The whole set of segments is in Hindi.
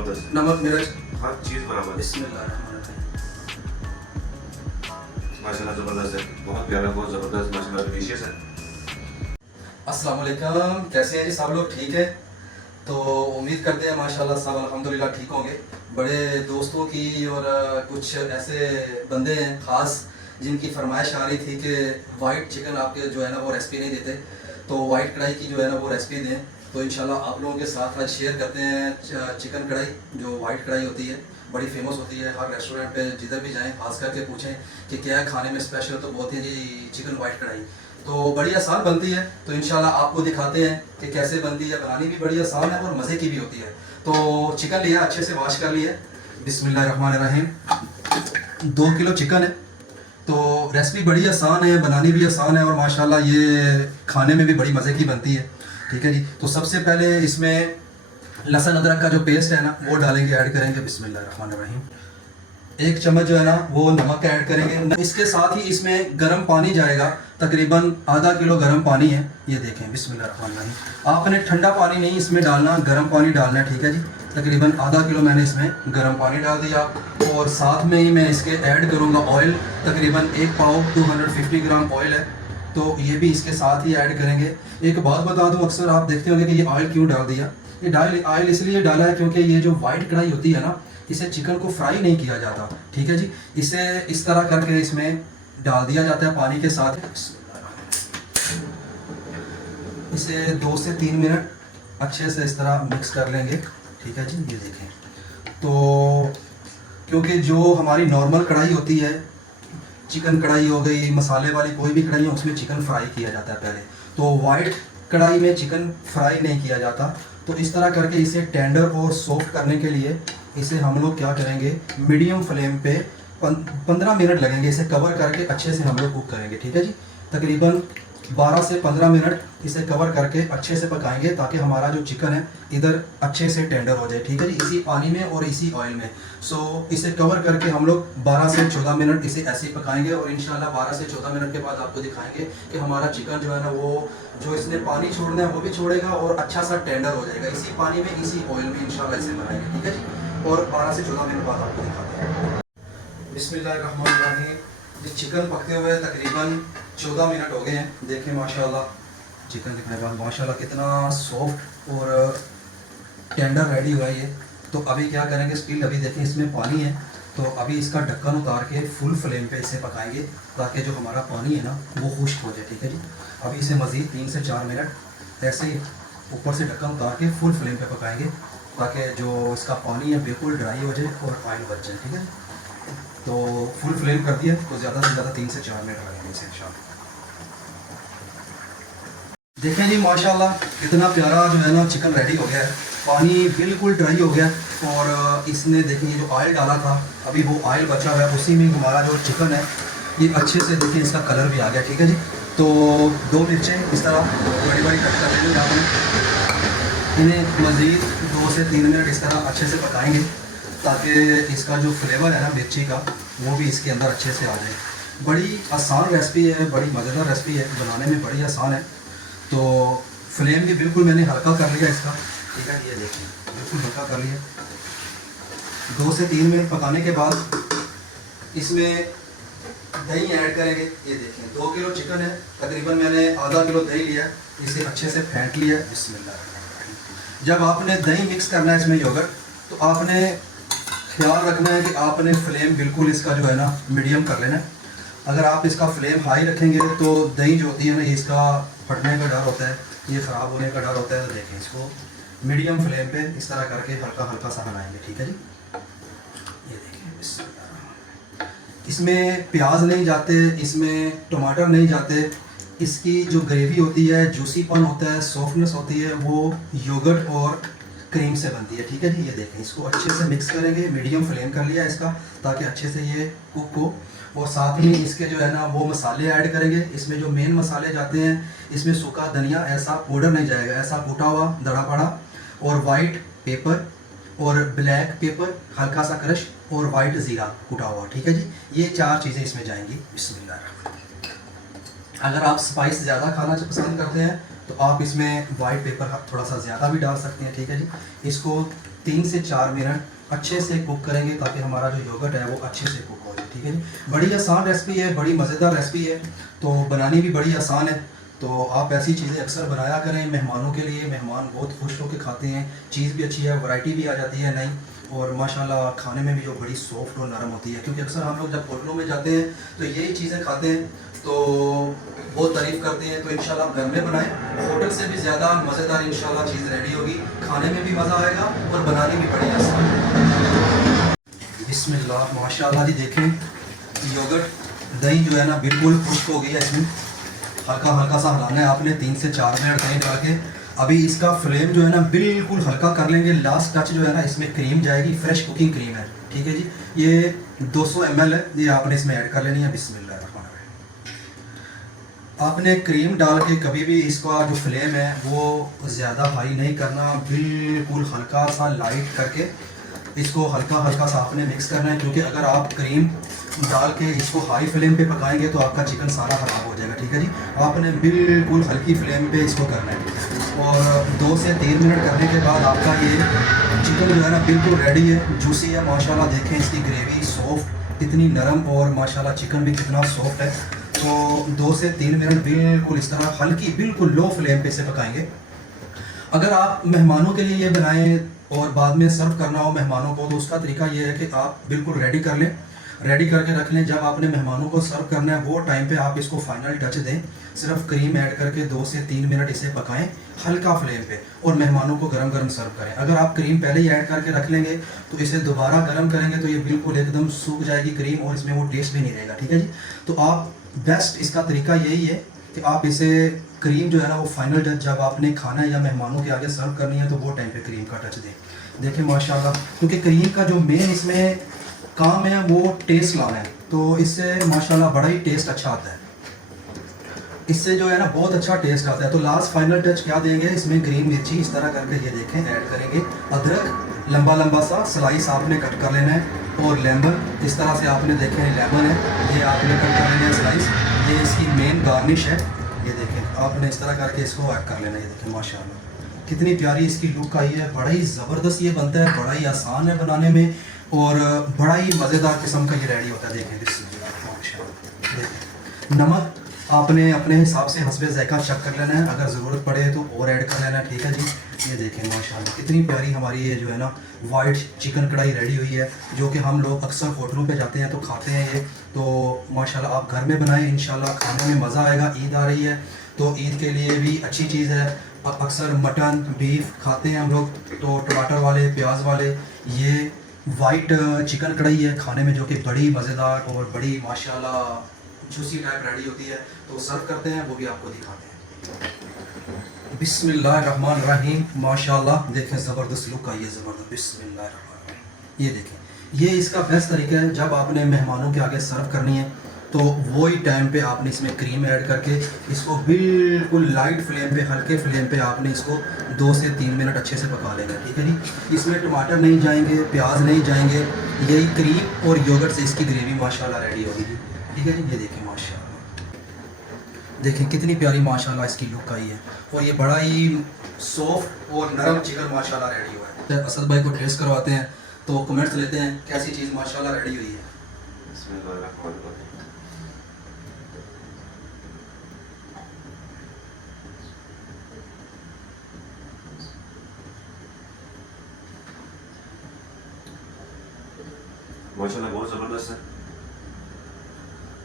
जबरदस्त। नमक मिर्च हर चीज़ बराबर है। बिस्मिल्लाहिर्रहमानिर्रहीम। माशाल्लाह ज़बरदस्त है, बहुत प्यारा, बहुत ज़बरदस्त, माशाल्लाह डिलीशियस है। अस्सलाम वालेकुम, कैसे हैं जी सब लोग? ठीक है, तो उम्मीद करते हैं माशाल्लाह सब अल्हम्दुलिल्लाह ठीक होंगे। बड़े दोस्तों की और कुछ ऐसे बंदे हैं ख़ास जिनकी फरमाइश आ रही थी कि वाइट चिकन आपके जो है ना वो रेसिपी नहीं देते, तो वाइट कढ़ाई की जो है ना वो रेसिपी दें। तो इंशाल्लाह आप लोगों के साथ आज शेयर करते हैं चिकन कढ़ाई। जो वाइट कढ़ाई होती है बड़ी फेमस होती है, हर रेस्टोरेंट पे जिधर भी जाएं खास करके पूछें कि क्या है खाने में स्पेशल, तो बोलते हैं जी चिकन वाइट कढ़ाई। तो बड़ी आसान बनती है, तो इंशाल्लाह आपको दिखाते हैं कि कैसे बनती है। बनानी भी बड़ी आसान है और मज़े की भी होती है। तो चिकन लिया, अच्छे से वॉश कर लिया, बिस्मिल्लाहिर्रहमानिर्रहीम। 2 किलो चिकन है, तो रेसिपी बड़ी आसान है, बनानी भी आसान है और माशाल्लाह ये खाने में भी बड़ी मज़े की बनती है। ठीक है जी, तो सबसे पहले इसमें लहसुन अदरक का जो पेस्ट है ना वो डालेंगे, ऐड करेंगे। बिस्मिल्लाहिर्रहमानिर्रहीम। 1 चम्मच जो है ना वो नमक ऐड करेंगे। इसके साथ ही इसमें गर्म पानी जाएगा, तकरीबन आधा किलो गर्म पानी है, ये देखें। बिस्मिल्लाहिर्रहमानिर्रहीम। आपने ठंडा पानी नहीं इसमें डालना, गर्म पानी डालना है। ठीक है जी, तकरीबन आधा किलो मैंने इसमें गर्म पानी डाल दिया और साथ में ही मैं इसके ऐड करूँगा ऑयल, तकरीबन 1 पाव 250 ग्राम ऑयल है, तो ये भी इसके साथ ही ऐड करेंगे। एक बात बता दूं, अक्सर आप देखते होंगे कि ये ऑयल क्यों डाल दिया। ये ऑयल इसलिए डाला है क्योंकि ये जो वाइट कढ़ाई होती है ना, इसे चिकन को फ्राई नहीं किया जाता। ठीक है जी, इसे इस तरह करके इसमें डाल दिया जाता है पानी के साथ। इसे 2 से 3 मिनट अच्छे से इस तरह मिक्स कर लेंगे। ठीक है जी, ये देखें। तो क्योंकि जो हमारी नॉर्मल कढ़ाई होती है, चिकन कढ़ाई हो गई, मसाले वाली कोई भी कढ़ाई है, उसमें चिकन फ्राई किया जाता है पहले। तो वाइट कढ़ाई में चिकन फ्राई नहीं किया जाता। तो इस तरह करके इसे टेंडर और सॉफ्ट करने के लिए इसे हम लोग क्या करेंगे, मीडियम फ्लेम पे 15 मिनट लगेंगे, इसे कवर करके अच्छे से हम लोग कुक करेंगे। ठीक है जी, तकरीबन 12 से 15 मिनट इसे कवर करके अच्छे से पकाएंगे ताकि हमारा जो चिकन है इधर अच्छे से टेंडर हो जाए। ठीक है जी, इसी पानी में और इसी ऑयल में। इसे कवर करके हम लोग 12 से 14 मिनट इसे ऐसे ही पकाएंगे और इंशाल्लाह 12 से 14 मिनट के बाद आपको दिखाएंगे कि हमारा चिकन जो है ना वो जो इसने पानी छोड़ना है वो भी छोड़ेगा और अच्छा सा टेंडर हो जाएगा। इसी पानी में इसी ऑयल में इंशाल्लाह इसे बनाएंगे। ठीक है जी, और 12 से 14 मिनट बाद आपको दिखाते हैं। बिस्मिल्लाहिर्रहमानिर्रहीम। ये चिकन पकते हुए तकरीबन 14 मिनट हो गए हैं। देखें माशाल्लाह चिकन दिखने के बाद माशाल्लाह कितना सॉफ्ट और टेंडर रेडी हुआ है ये। तो अभी क्या करेंगे, स्टिल अभी देखें इसमें पानी है, तो अभी इसका ढक्कन उतार के फुल फ्लेम पे इसे पकाएंगे ताकि जो हमारा पानी है ना वो खुश्क हो जाए। ठीक है जी, अभी इसे मज़ीद 3 से 4 मिनट ऐसे ही ऊपर से ढक्कन उतार के फुल फ्लेम पे पकाएंगे ताकि जो इसका पानी है बिल्कुल ड्राई हो जाए और ऑयल बच जाए। ठीक है, तो फुल फ्लेम कर दिया, तो ज़्यादा से ज़्यादा 3 से 4 मिनट लगेंगे इसे इंशाल्लाह। देखें जी माशाल्लाह कितना प्यारा जो है ना चिकन रेडी हो गया है, पानी बिल्कुल ड्राई हो गया और इसने देखिए जो ऑयल डाला था अभी वो ऑयल बचा हुआ है, उसी में हमारा जो चिकन है ये अच्छे से देखिए इसका कलर भी आ गया। ठीक है जी, तो 2 मिर्चें इस तरह बड़ी बड़ी कट कर लेंगे आपने, इन्हें मज़ीद 2 से 3 मिनट इस तरह अच्छे से पकाएंगे ताकि इसका जो फ्लेवर है ना मिर्ची का वो भी इसके अंदर अच्छे से आ जाए। बड़ी आसान रेसिपी है, बड़ी मज़ेदार रेसिपी है, बनाने में बड़ी आसान है। तो फ्लेम भी बिल्कुल मैंने हल्का कर लिया इसका। ठीक है, ये देखिए बिल्कुल हल्का कर लिया। 2 से 3 मिनट पकाने के बाद इसमें दही ऐड करेंगे। ये देखें 2 किलो चिकन है, तकरीबन मैंने आधा किलो दही लिया, इसे अच्छे से फेंट लिया। बिस्मिल्लाह। जब आपने दही मिक्स करना है इसमें योगर्ट, तो आपने ख्याल रखना है कि आपने फ्लेम बिल्कुल इसका जो है ना मीडियम कर लेना है। अगर आप इसका फ्लेम हाई रखेंगे तो दही जो होती है ना इसका फटने का डर होता है, ये ख़राब होने का डर होता है। तो देखें इसको मीडियम फ्लेम पे इस तरह करके हल्का हल्का सा बनाएंगे। ठीक है जी, ये देखिए इसमें प्याज नहीं जाते, इसमें टमाटर नहीं जाते, इसकी जो ग्रेवी होती है, जूसीपन होता है, सॉफ्टनेस होती है, वो योगर्ट और क्रीम से बनती है। ठीक है जी, ये देखें इसको अच्छे से मिक्स करेंगे, मीडियम फ्लेम कर लिया इसका ताकि अच्छे से ये कुक हो। और साथ ही इसके जो है ना वो मसाले ऐड करेंगे। इसमें जो मेन मसाले जाते हैं, इसमें सूखा धनिया ऐसा पाउडर नहीं जाएगा, ऐसा कूटा हुआ दड़ा पड़ा, और वाइट पेपर और ब्लैक पेपर हल्का सा क्रश और वाइट ज़ीरा कूटा हुआ। ठीक है जी, ये 4 चीज़ें इसमें जाएंगी। बिस्मिल्लाह। अगर आप स्पाइस ज़्यादा खाना पसंद करते हैं तो आप इसमें वाइट पेपर थोड़ा सा ज़्यादा भी डाल सकते हैं। ठीक है जी, इसको 3 से 4 मिनट अच्छे से कुक करेंगे ताकि हमारा जो योगर्ट है वो अच्छे से कुक हो जाए। ठीक है जी, बड़ी आसान रेसिपी है, बड़ी मज़ेदार रेसिपी है, तो बनानी भी बड़ी आसान है। तो आप ऐसी चीज़ें अक्सर बनाया करें मेहमानों के लिए, मेहमान बहुत खुश होकर खाते हैं, चीज़ भी अच्छी है, वैरायटी भी आ जाती है नई, और माशाल्लाह खाने में भी जो बड़ी सॉफ्ट और नरम होती है। क्योंकि अक्सर हम लोग जब होटलों में जाते हैं तो यही चीज़ें खाते हैं तो बहुत तारीफ़ करते हैं। तो इंशाल्लाह आप घर में बनाएं, होटल से भी ज़्यादा मज़ेदार इंशाल्लाह चीज़ रेडी होगी, खाने में भी मज़ा आएगा और बनानी भी बड़ी आसान है। बिस्मिल्लाह, माशाल्लाह जी, देखें योगर्ट दही जो है ना बिल्कुल खुश्क हो गई है। इसमें हल्का हल्का सा हलाना है आपने 3 से 4 मिनट दही डाल के। अभी इसका फ्लेम जो है ना बिल्कुल हल्का कर लेंगे। लास्ट टच जो है ना इसमें क्रीम जाएगी, फ्रेश कुकिंग क्रीम है। ठीक है जी, ये 200 ml है, ये आपने इसमें ऐड कर लेनी है। बिस्मिल्लाहिर्रहमानिर्रहीम। आपने क्रीम डाल के कभी भी इसका जो फ्लेम है वो ज़्यादा हाई नहीं करना, बिल्कुल हल्का सा लाइट करके इसको हल्का हल्का सा आपने मिक्स करना है। क्योंकि अगर आप क्रीम डाल के इसको हाई फ्लेम पे पकाएंगे तो आपका चिकन सारा ख़राब हो जाएगा। ठीक है जी, आपने बिल्कुल हल्की फ्लेम पे इसको करना है और 2 से 3 मिनट करने के बाद आपका ये चिकन जो है ना बिल्कुल रेडी है, जूसी है माशाल्लाह। देखें इसकी ग्रेवी सॉफ्ट कितनी नरम और माशाल्लाह चिकन भी कितना सॉफ्ट है। तो 2 से 3 मिनट बिल्कुल इस तरह हल्की बिल्कुल लो फ्लेम पे इसे पकाएंगे। अगर आप मेहमानों के लिए ये बनाएं और बाद में सर्व करना हो मेहमानों को, तो उसका तरीका ये है कि आप बिल्कुल रेडी कर लें, रेडी करके रख लें। जब आपने मेहमानों को सर्व करना है वो टाइम पे आप इसको फाइनल टच दें, सिर्फ क्रीम ऐड करके 2 से 3 मिनट इसे पकाएं हल्का फ्लेम पे और मेहमानों को गरम गरम सर्व करें। अगर आप क्रीम पहले ही ऐड करके रख लेंगे तो इसे दोबारा गरम करेंगे तो ये बिल्कुल एकदम सूख जाएगी क्रीम और इसमें वो टेस्ट भी नहीं रहेगा। ठीक है जी, तो आप बेस्ट इसका तरीका यही है कि आप इसे क्रीम जो है ना वो फाइनल टच जब आपने खाना है या मेहमानों के आगे सर्व करनी है तो वो टाइम पे क्रीम का टच दें। देखें माशाल्लाह, क्योंकि क्रीम का जो मेन इसमें काम है वो टेस्ट लाना है, तो इससे माशाल्लाह बड़ा ही टेस्ट अच्छा आता है। इससे जो है ना बहुत अच्छा टेस्ट आता है। तो लास्ट फाइनल टच क्या देंगे, इसमें ग्रीन मिर्ची इस तरह करके ये देखें ऐड करेंगे, अदरक लंबा लंबा सा स्लाइस आपने कट कर लेना है, और लेमन इस तरह से आपने देखें लेमन है ये आपने कट कर लेना है स्लाइस, ये इसकी मेन गार्निश है। ये देखें आपने इस तरह करके इसको ऐड कर लेना है। ये देखें माशाल्लाह कितनी प्यारी इसकी लुक आई है, बड़ा ही ज़बरदस्त ये बनता है, बड़ा ही आसान है बनाने में और बड़ा ही मज़ेदार किस्म का ये रेडी होता है। देखें देखें, नमक आपने अपने हिसाब से हस्बे ज़ायका चेक कर लेना है, अगर ज़रूरत पड़े तो और ऐड कर लेना है। ठीक है जी, ये देखें माशाल्लाह कितनी प्यारी हमारी ये जो है ना वाइट चिकन कढ़ाई रेडी हुई है, जो कि हम लोग अक्सर होटलों पे जाते हैं तो खाते हैं ये। तो माशाल्लाह आप घर में बनाएं, इंशाल्लाह खाने में मज़ा आएगा। ईद आ रही है तो ईद के लिए भी अच्छी चीज़ है। अब अक्सर मटन बीफ खाते हैं हम लोग, तो टमाटर वाले प्याज वाले ये वाइट चिकन कढ़ाई है खाने में, जो कि बड़ी मज़ेदार और बड़ी माशाल्लाह जूसी टाइप रेडी होती है। तो सर्व करते हैं, वो भी आपको दिखाते हैं। बिस्मिल्लाहिर्रहमानिर्रहीम, माशाल्लाह देखें ज़बरदस्त लुक आई है, ज़बरदस्त। बिस्मिल्लाहिर्रहमानिर्रहीम, ये देखें, ये इसका बेस्ट तरीका है जब आपने मेहमानों के आगे सर्व करनी है तो वही टाइम पे आपने इसमें क्रीम ऐड करके इसको बिल्कुल लाइट फ्लेम पे, हल्के फ्लेम पे आपने इसको 2 से 3 मिनट अच्छे से पका लेना। ठीक है जी, इसमें टमाटर नहीं जाएंगे, प्याज नहीं जाएंगे, यही क्रीम और योगर्ट से इसकी ग्रेवी माशाल्लाह रेडी होगी। ठीक है जी, ये देखें माशाल्लाह, देखें कितनी प्यारी माशाल्लाह इसकी लुक आई है और ये बड़ा ही सॉफ्ट और नरम चिकन माशाल्लाह रेडी हुआ है। तो असद भाई को टेस्ट करवाते हैं, तो कमेंट्स लेते हैं कैसी चीज़ माशाल्लाह रेडी हुई है। माशाल्लाह बहुत ज़बरदस्त है,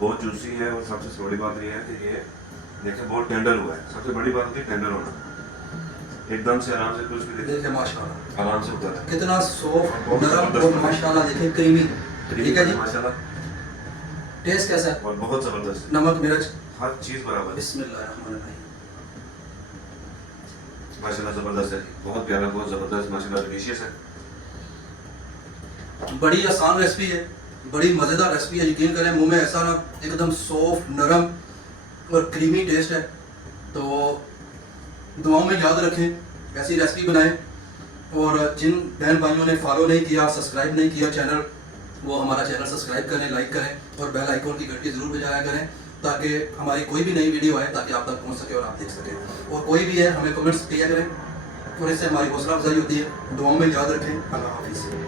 बहुत जूसी है और सबसे बड़ी बात ये है कि ये देखिए बहुत टेंडर हुआ है। सबसे बड़ी बात है टेंडर होना, एकदम से आराम से कुछ भी देखिए माशाल्लाह आराम से उतर है, कितना सॉफ्ट नरम और माशाल्लाह देखें क्रीमी। ठीक है जी, माशाल्लाह टेस्ट कैसा है? और बहुत ज़बरदस्त, नमक मिर्च हर चीज़ बराबर है। बिस्मिल्लाहिर्रहमानिर्रहीम, माशाल्लाह ज़बरदस्त है, बहुत प्यारा, बहुत ज़बरदस्त, माशाल्लाह डिलीशियस है। बड़ी आसान रेसिपी है, बड़ी मज़ेदार रेसिपी है। यकीन करें मुंह में ऐसा ना एकदम सॉफ्ट नरम और क्रीमी टेस्ट है। तो दुआओं में याद रखें, ऐसी रेसिपी बनाएं। और जिन बहन भाइयों ने फॉलो नहीं किया, सब्सक्राइब नहीं किया चैनल, वो हमारा चैनल सब्सक्राइब करें, लाइक करें और बेल आइकॉन की घंटी ज़रूर बजाया करें, ताकि हमारी कोई भी नई वीडियो आए ताकि आप तक पहुंच सके और आप देख सकें। और कोई भी है हमें कमेंट्स किया करें, और इससे हमारी हौसला अफजाई होती है। दुआओं में याद रखें। अल्लाह हाफिज़।